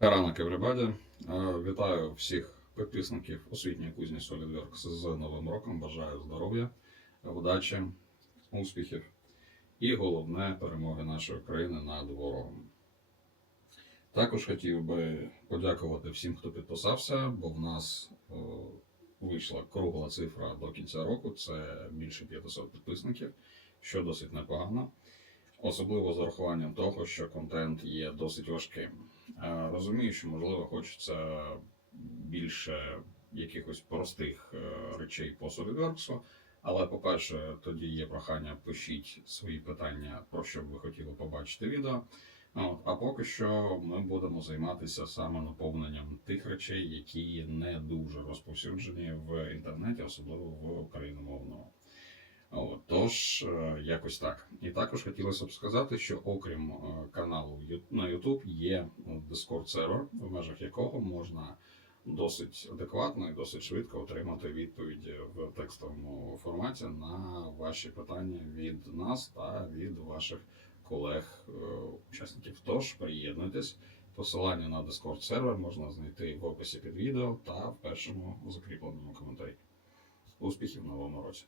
Ранок, everybody. Вітаю всіх підписників освітньої кузні SolidWorks з Новим роком. Бажаю здоров'я, вдачі, успіхів і головне перемоги нашої країни над ворогом. Також хотів би подякувати всім, хто підписався, бо в нас е, вийшла кругла цифра до кінця року. Це більше 500 підписників, що досить непогано. Особливо з урахуванням того, що контент є досить важким. Е, Розумію, що можливо хочеться більше якихось простих е, речей по SolidWorks, але, по-перше, тоді є прохання, пишіть свої питання, про що б ви хотіли побачити відео. От, а поки що ми будемо займатися саме наповненням тих речей, які не дуже розповсюджені в інтернеті, особливо в україномовному. Тож, е, якось так. І також хотілося б сказати, що окрім е, каналу на YouTube є Discord сервер, в межах якого можна досить адекватно і досить швидко отримати відповіді в текстовому форматі на ваші питання від нас та від ваших колег-учасників. Тож приєднуйтесь. Посилання на Discord сервер можна знайти в описі під відео та в першому закріпленому коментарі. Успіхів в новому році!